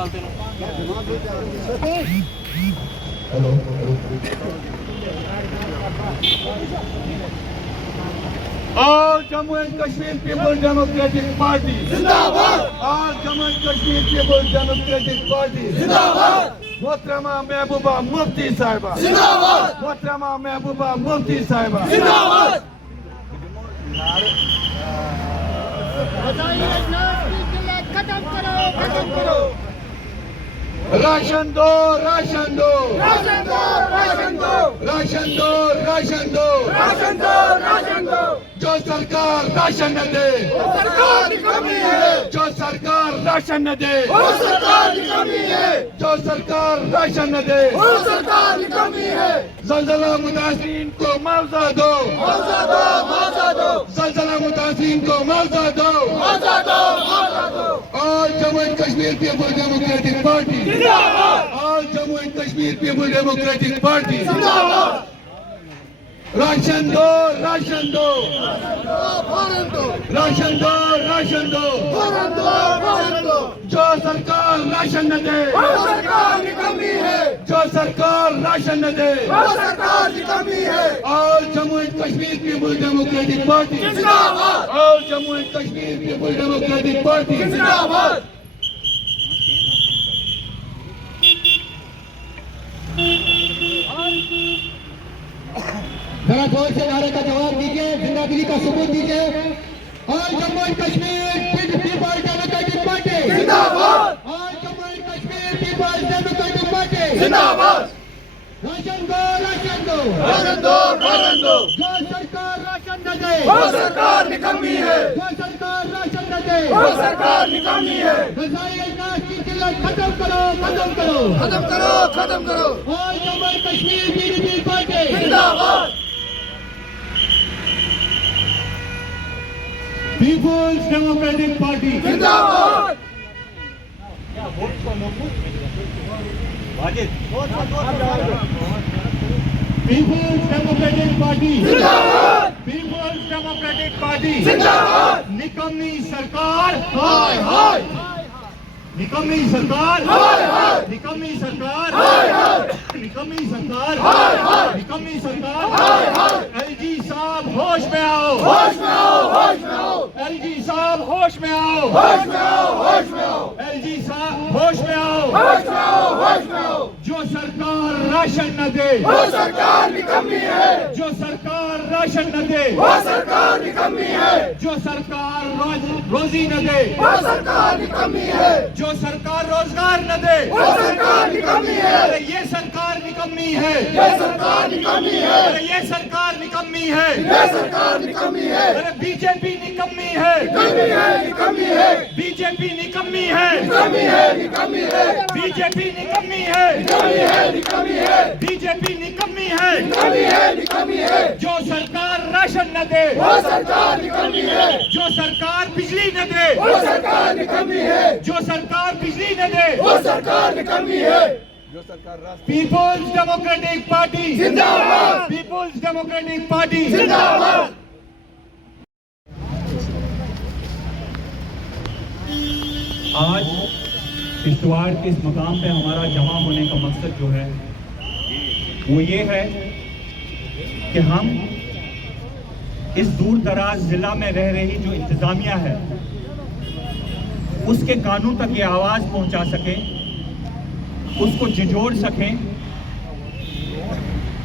निकालते ना। All Jammu and Kashmir People Democratic Party जिंदाबाद। All Jammu and Kashmir People Democratic Party जिंदाबाद। मोहतरमा महबूबा मुफ्ती साहिबा जिंदाबाद। मोहतरमा महबूबा मुफ्ती साहिबा जिंदाबाद। खत्म करो, खत्म करो। राशन दो राशन दो राशन दो, राशन दो, राशन दो राशन दो राशन दो, राशन दो। जो सरकार राशन न दे सरकार की कमी है, जो सरकार राशन न दे वो सरकार की कमी है, जो सरकार राशन न दे वो सरकार की कमी है। जलजला मुतासिरीन को मुआवजा दो मुआवजा दो, मुआवजा दो, जलजला मुतासिरीन को मुआवजा दो मुआवजा दो, मुआवजा दो। All Jammu and Kashmir People Democratic Party जिंदाबाद। All Jammu and Kashmir People Democratic Party जिंदाबाद। राशन दो राशन दो फौरन दो, राशन दो राशन दो फौरन दो, फौरन दो। जो सरकार राशन न दे वो सरकार की कमी है, जो सरकार राशन न दे वो सरकार की कमी है। All Jammu and Kashmir People Democratic Party जिंदाबाद। All Jammu and Kashmir People Democratic Party जिंदाबाद। जरा जोर से नारे का जवाब दीजिए, जिंदादिली का सबूत दीजिए। All Jammu and Kashmir People Democratic Party जिंदाबाद। All Jammu and Kashmir People Democratic Party जिंदाबाद। राशन दो राशन दो राशन दो, राशन दो। जो सरकार राशन न दे वो सरकार की कमी है, जो सरकार राशन न दे वो सरकार की कमी है। गजाई अजनास की किल्लत खत्म करो खत्म करो खत्म करो, खत्म करो। All Jammu and Kashmir PDP Party जिंदाबाद। People's Democratic Party जिंदाबाद। People's Democratic Party जिंदाबाद। People's Democratic Party जिंदाबाद। निकम्मी सरकार हाय हाय, निकम्मी सरकार हाय हाय, निकम्मी सरकार हाय हाय, निकम्मी सरकार हाय हाय, निकम्मी सरकार हाय हाय। एलजी साहब होश में आओ होश में आओ, होश में आओ, एलजी साहब होश में आओ होश में आओ, होश में आओ, एलजी साहब होश में आओ होश में आओ, होश में आओ। जो सरकार राशन न दे वो सरकार की कमी है, जो सरकार राशन न दे वो सरकार की कमी है, जो सरकार रोजी न दे वो सरकार की कमी है, जो सरकार रोजगार न दे वो सरकार की कमी है। अरे ये सरकार निकम्मी है ये सरकार की कमी है, अरे ये सरकार निकम्मी है ये सरकार की कमी है। अरे बीजेपी निकम्मी है कमी है, की कमी है, बीजेपी निकम्मी है कमी है, की कमी है, बीजेपी निकम्मी है कमी है, की कमी है, बीजेपी निकम्मी है कमी है, की कमी है। जो सरकार राशन न दे वो सरकार की कमी है, जो सरकार बिजली न दे वो सरकार की कमी है, जो सरकार बिजली न दे वो सरकार की कमी है। पीपल्स डेमोक्रेटिक पार्टी जिंदाबाद। पीपल्स डेमोक्रेटिक पार्टी जिंदाबाद। आज किश्तवाड़ के इस मकाम पे हमारा जमा होने का मकसद जो है वो ये है कि हम इस दूर दराज जिला में रह रही जो इंतजामिया है उसके कानून तक ये आवाज़ पहुंचा सकें, उसको झिझोड़ सकें।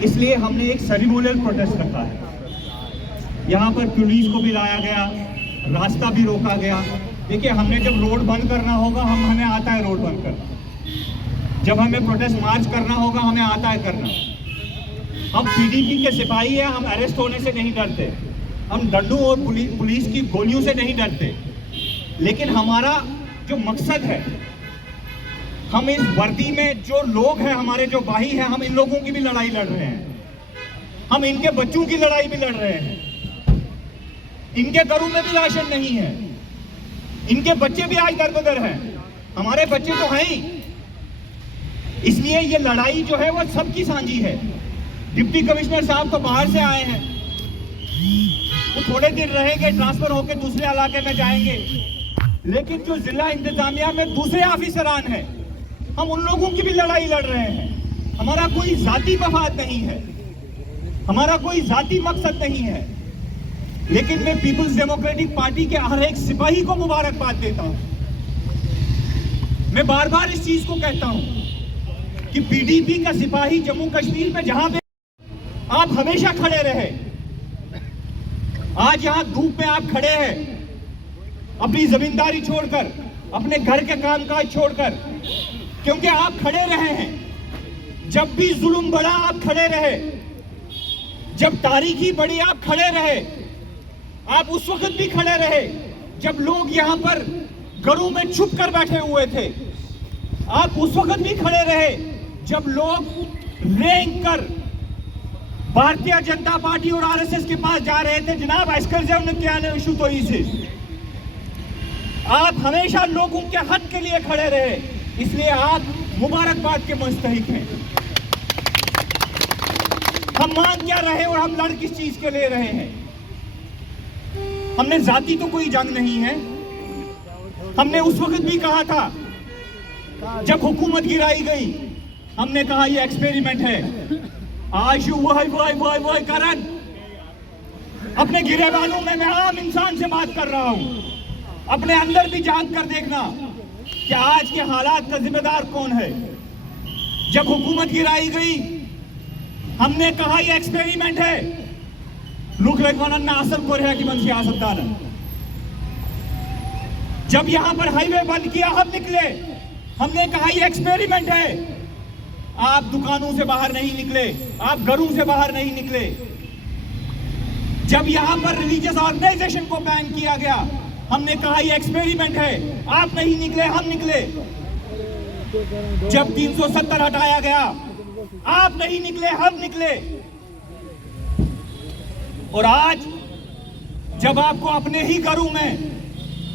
इसलिए हमने एक सेरेमोनियल प्रोटेस्ट रखा है। यहाँ पर पुलिस को भी लाया गया, रास्ता भी रोका गया। देखिए, हमने जब रोड बंद करना होगा हमें आता है रोड बंद करना, जब हमें प्रोटेस्ट मार्च करना होगा हमें आता है करना। हम पीडीपी के सिपाही हैं, हम अरेस्ट होने से नहीं डरते, हम डंडों और पुलिस की गोलियों से नहीं डरते। लेकिन हमारा जो मकसद है, हम इस वर्दी में जो लोग हैं, हमारे जो भाई हैं, हम इन लोगों की भी लड़ाई लड़ रहे हैं, हम इनके बच्चों की लड़ाई भी लड़ रहे हैं। इनके घरों में भी राशन नहीं है, इनके बच्चे भी आज दर-बदर हैं, हमारे बच्चे तो हैं ही। इसलिए ये लड़ाई जो है वो सबकी साझी है। डिप्टी कमिश्नर साहब तो बाहर से आए हैं, वो थोड़े दिन रहेंगे, ट्रांसफर होकर दूसरे इलाके में जाएंगे। लेकिन जो जिला इंतजामिया में दूसरे ऑफिसरान हैं हम उन लोगों की भी लड़ाई लड़ रहे हैं। हमारा कोई जाति मफाद नहीं है, हमारा कोई जाति मकसद नहीं है, लेकिन मैं पीपल्स डेमोक्रेटिक पार्टी के हर एक सिपाही को मुबारकबाद देता हूं। मैं बार बार इस चीज को कहता हूं कि पीडीपी का सिपाही जम्मू कश्मीर में जहां पे आप हमेशा खड़े रहे, आज यहां धूप में आप खड़े हैं, अपनी जमींदारी छोड़कर, अपने घर के कामकाज छोड़कर, क्योंकि आप खड़े रहे हैं। जब भी जुल्म बढ़ा आप खड़े रहे, जब तारीखी बढ़ी आप खड़े रहे। आप उस वक्त भी खड़े रहे जब लोग यहां पर घरों में छुप कर बैठे हुए थे। आप उस वक्त भी खड़े रहे जब लोग रेंग कर भारतीय जनता पार्टी और आरएसएस के पास जा रहे थे, जनाब अस्कर इशू तो इसे। आप हमेशा लोगों के हक के लिए खड़े रहे, इसलिए आप मुबारकबाद के मुस्तहिक हैं। हम मांग क्या रहे और हम लड़ किस चीज के ले रहे हैं? हमने जाति तो कोई जंग नहीं है। हमने उस वक्त भी कहा था जब हुकूमत गिराई गई, हमने कहा ये एक्सपेरिमेंट है। आज वही कारण अपने गिरेबानों में मैं आम इंसान से बात कर रहा हूं। अपने अंदर भी झांक कर देखना कि आज के हालात का जिम्मेदार कौन है। जब हुकूमत गिराई गई, हमने कहा ये एक्सपेरिमेंट है। लोग लगवाना असल को रहा कि मन सियासतदान। जब यहां पर हाईवे बंद किया, हम निकले, हमने कहा ये एक्सपेरिमेंट है। आप दुकानों से बाहर नहीं निकले, आप घरों से बाहर नहीं निकले। जब यहां पर रिलीजियस ऑर्गेनाइजेशन को बैन किया गया, हमने कहा ये एक्सपेरिमेंट है। आप नहीं निकले, हम निकले। जब 370 हटाया गया, आप नहीं निकले, हम निकले। और आज जब आपको अपने ही घरों में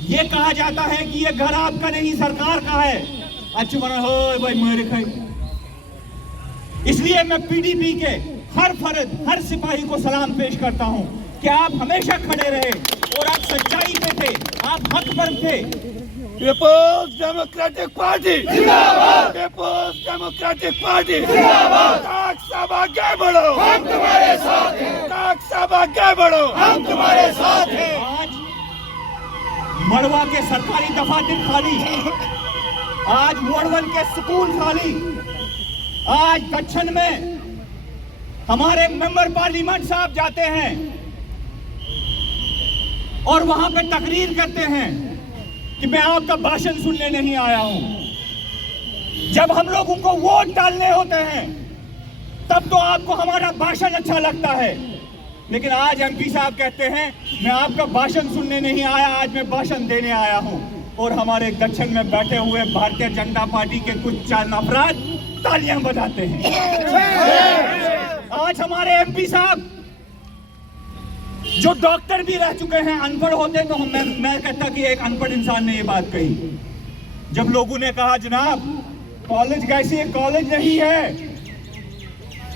ये कहा जाता है कि ये घर आपका नहीं सरकार का है, अच्छी बना हो भाई मेरे खाई। इसलिए मैं पीडीपी के हर फर्द, हर सिपाही को सलाम पेश करता हूं कि आप हमेशा खड़े रहे और आप सच्चाई पे थे, आप हक पर थे। पीपल्स डेमोक्रेटिक पार्टी जिंदाबाद, पीपल्स डेमोक्रेटिक पार्टी जिंदाबाद। काक साहब आगे बढ़ो, हम तुम्हारे साथ हैं। काक साहब आगे बढ़ो, हम तुम्हारे साथ हैं। आज मड़वा के सरकारी दफातर खाली, आज मोड़वन के स्कूल खाली, आज दक्षिण में हमारे मेंबर पार्लियामेंट साहब जाते हैं और वहां पे तकरीर करते हैं कि मैं आपका भाषण सुनने नहीं आया हूं। जब हम लोगों को वोट डालने होते हैं तब तो आपको हमारा भाषण अच्छा लगता है, लेकिन आज एमपी साहब कहते हैं मैं आपका भाषण सुनने नहीं आया, आज मैं भाषण देने आया हूं। और हमारे दक्षिण में बैठे हुए भारतीय जनता पार्टी के कुछ चंद अफराद तालियां बजाते हैं। आज हमारे एमपी साहब जो डॉक्टर भी रह चुके हैं, अनपढ़ होते तो मैं कहता कि एक अनपढ़ इंसान ने ये बात कही। जब लोगों ने कहा जनाब कॉलेज कैसी, कॉलेज नहीं है,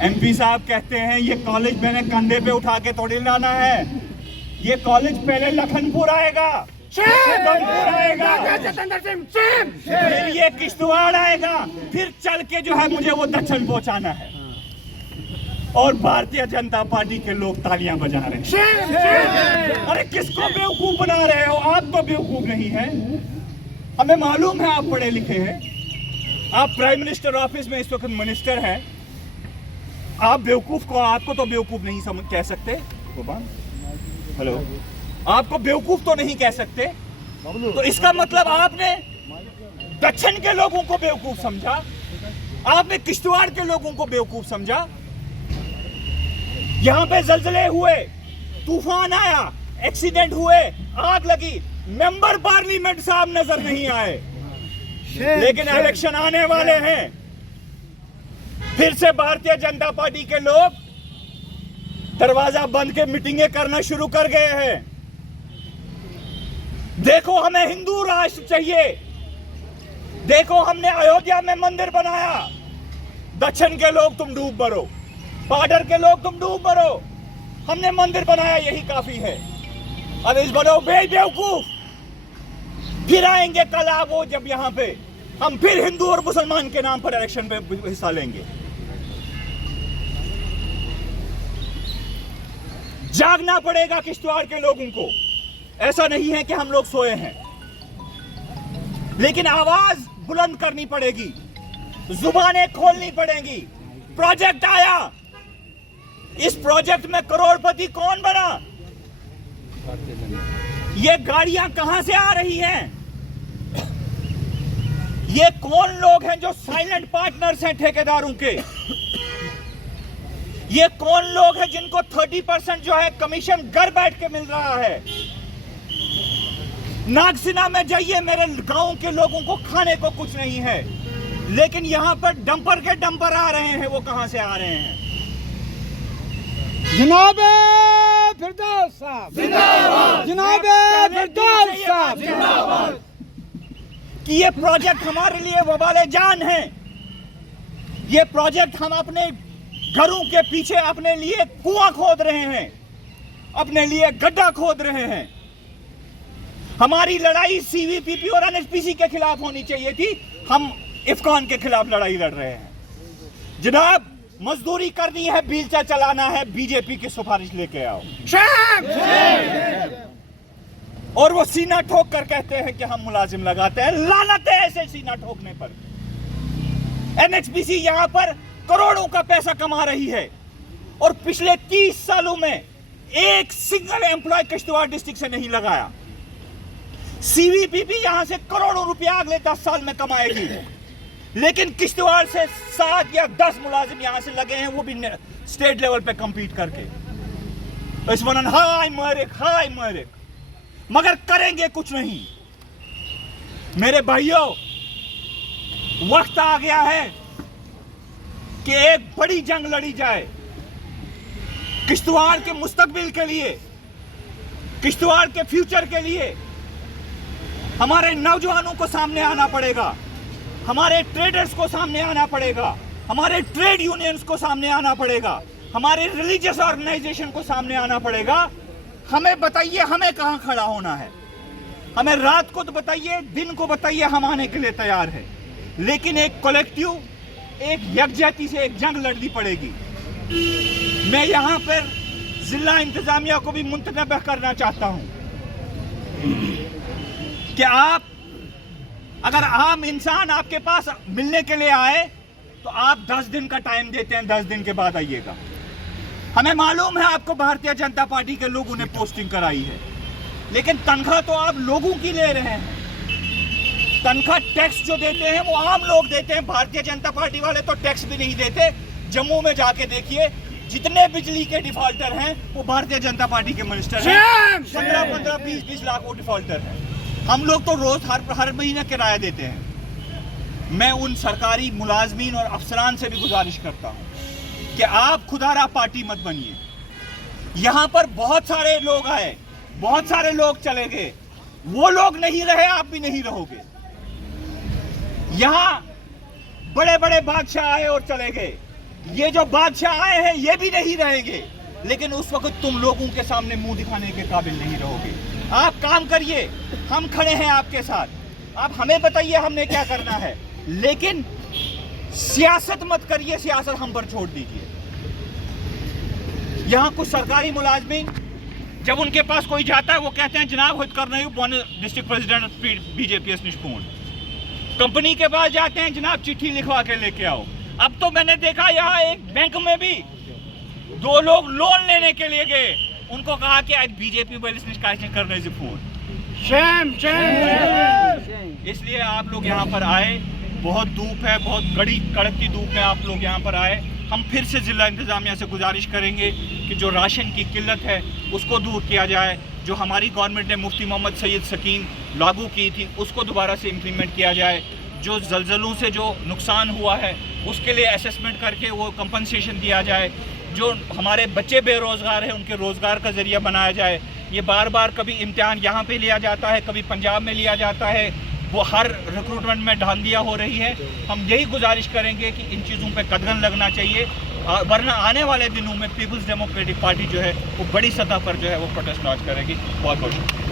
एमपी साहब कहते हैं ये कॉलेज मैंने कंधे पे उठा के थोड़ी लाना है, ये कॉलेज पहले लखनपुर आएगा, आएगा, फिर ये किश्तवाड़ आएगा, फिर चल के जो है मुझे वो दक्षिण पहुंचाना है। और भारतीय जनता पार्टी के लोग तालियां बजा रहे हैं। अरे किसको बेवकूफ बना रहे हो? आप तो बेवकूफ नहीं है, हमें मालूम है आप पढ़े लिखे हैं, आप प्राइम मिनिस्टर ऑफिस में इस वक्त मिनिस्टर हैं। आप बेवकूफ को, आपको तो बेवकूफ नहीं समझ कह सकते। हेलो, आपको बेवकूफ तो नहीं कह सकते, तो इसका मतलब आपने दक्षिण के लोगों को बेवकूफ समझा, आपने किश्तवाड़ के लोगों को बेवकूफ समझा। यहां पे जलजले हुए, तूफान आया, एक्सीडेंट हुए, आग लगी, मेंबर पार्लियामेंट साहब नजर नहीं आए। लेकिन इलेक्शन आने वाले हैं, फिर से भारतीय जनता पार्टी के लोग दरवाजा बंद के मीटिंगें करना शुरू कर गए हैं। देखो हमें हिंदू राष्ट्र चाहिए, देखो हमने अयोध्या में मंदिर बनाया, दक्षिण के लोग तुम डूब मरो, बॉर्डर के लोग तुम डूब मरो, हमने मंदिर बनाया यही काफी है। अब इस बनो बेवकूफ फिर आएंगे कल आप वो जब यहाँ पे हम फिर हिंदू और मुसलमान के नाम पर इलेक्शन में हिस्सा लेंगे। जागना पड़ेगा किश्तवाड़ के लोगों को। ऐसा नहीं है कि हम लोग सोए हैं, लेकिन आवाज बुलंद करनी पड़ेगी, जुबानें खोलनी पड़ेंगी। प्रोजेक्ट आया, इस प्रोजेक्ट में करोड़पति कौन बना? ये गाड़ियां कहां से आ रही हैं? ये कौन लोग हैं जो साइलेंट पार्टनर्स हैं ठेकेदारों के? ये कौन लोग हैं जिनको 30% जो है कमीशन घर बैठ के मिल रहा है? नागसिना में जाइए, मेरे गांव के लोगों को खाने को कुछ नहीं है, लेकिन यहां पर डंपर के डंपर आ रहे हैं। वो कहां से आ रहे हैं? जनाब फिरदौस साहब जिंदाबाद, जनाब फिरदौस साहब जिंदाबाद। कि ये प्रोजेक्ट हमारे लिए वबाले जान है। ये प्रोजेक्ट हम अपने घरों के पीछे अपने लिए कुआं खोद रहे हैं, अपने लिए गड्ढा खोद रहे हैं। हमारी लड़ाई सीवीपीपी और एनएचपीसी के खिलाफ होनी चाहिए थी, हम इफ्कॉन के खिलाफ लड़ाई लड़ रहे हैं। जनाब, मजदूरी करनी है, व्हीलचेयर चलाना है, बीजेपी की सिफारिश लेके आओ। और वो सीना ठोक कर कहते हैं कि हम मुलाजिम लगाते हैं। लानत है ऐसे सीना ठोकने पर। एनएचपीसी यहां पर करोड़ों का पैसा कमा रही है और पिछले 30 सालों में एक सिंगल एम्प्लॉय किश्तवाड़ डिस्ट्रिक्ट से नहीं लगाया। सीवीपीपी यहां से करोड़ों रुपया अगले 10 साल में कमाएगी, लेकिन किश्तवाड़ से 7 या 10 मुलाजिम यहां से लगे हैं, वो भी स्टेट लेवल पे compete करके। इस वनन हाय मरिक, मगर करेंगे कुछ नहीं। मेरे भाइयों, वक्त आ गया है कि एक बड़ी जंग लड़ी जाए किश्तवाड़ के मुस्तकबिल के लिए, किश्तवाड़ के फ्यूचर के लिए। हमारे नौजवानों को सामने आना पड़ेगा, हमारे ट्रेडर्स को सामने आना पड़ेगा, हमारे ट्रेड यूनियंस को सामने आना पड़ेगा, हमारे रिलीजियस ऑर्गेनाइजेशन को सामने आना पड़ेगा। हमें बताइए हमें कहां खड़ा होना है। हमें रात को तो बताइए, दिन को बताइए, हम आने के लिए तैयार है, लेकिन एक कलेक्टिव, एक यकजहती से एक जंग लड़नी पड़ेगी। मैं यहां पर जिला इंतजामिया को भी मुंतनबह करना चाहता हूं कि आप, अगर आम इंसान आपके पास मिलने के लिए आए तो आप 10 दिन का टाइम देते हैं, 10 दिन के बाद आइएगा। हमें मालूम है आपको भारतीय जनता पार्टी के लोगों ने पोस्टिंग कराई है, लेकिन तनख्वाह तो आप लोगों की ले रहे हैं। तनख्वाह टैक्स जो देते हैं वो आम लोग देते हैं, भारतीय जनता पार्टी वाले तो टैक्स भी नहीं देते। जम्मू में जाके देखिए, जितने बिजली के डिफॉल्टर हैं वो भारतीय जनता पार्टी के मिनिस्टर हैं। 15-15, 20-20 लाख वो डिफॉल्टर हैं। हम लोग तो रोज हर महीने किराया देते हैं। मैं उन सरकारी मुलाजमीन और अफसरान से भी गुजारिश करता हूं कि आप खुदारा पार्टी मत बनिए। यहां पर बहुत सारे लोग आए, बहुत सारे लोग चले गए, वो लोग नहीं रहे, आप भी नहीं रहोगे। यहां बड़े बड़े बादशाह आए और चले गए, ये जो बादशाह आए हैं ये भी नहीं रहेंगे, लेकिन उस वक्त तुम लोगों के सामने मुंह दिखाने के काबिल नहीं रहोगे। आप काम करिए, हम खड़े हैं आपके साथ, आप हमें बताइए हमने क्या करना है, लेकिन सियासत मत करिए, सियासत हम पर छोड़ दीजिए। यहां कुछ सरकारी मुलाजमीन जब उनके पास कोई जाता है वो कहते हैं जनाब खुद कर रही हूं, डिस्ट्रिक्ट प्रेसिडेंट बीजेपी निष्पूर्ण। कंपनी के पास जाते हैं, जनाब चिट्ठी लिखवा के लेके आओ। अब तो मैंने देखा यहाँ एक बैंक में भी 2 लोग लोन लेने के लिए गए, उनको कहा कि आज बीजेपी करने से फोन। इसलिए आप लोग यहाँ पर आए, बहुत धूप है, बहुत कड़कती धूप में आप लोग यहाँ पर आए। हम फिर से जिला इंतजामिया से गुजारिश करेंगे कि जो राशन की किल्लत है उसको दूर किया जाए। जो हमारी गवर्नमेंट ने मुफ्ती मोहम्मद सैयद स्कीम लागू की थी उसको दोबारा से इम्प्लीमेंट किया जाए। जो ज़लज़लों से जो नुकसान हुआ है उसके लिए असेसमेंट करके वो कंपनसेशन दिया जाए। जो हमारे बच्चे बेरोज़गार हैं उनके रोज़गार का ज़रिया बनाया जाए। ये बार बार कभी इम्तिहान यहाँ पे लिया जाता है, कभी पंजाब में लिया जाता है, वो हर रिक्रूटमेंट में धांधलियाँ हो रही है। हम यही गुजारिश करेंगे कि इन चीज़ों पे कदगन लगना चाहिए, वरना आने वाले दिनों में पीपल्स डेमोक्रेटिक पार्टी जो है वो बड़ी सतह पर जो है वो प्रोटेस्ट लॉन्च करेगी। बहुत बहुत शुक्रिया।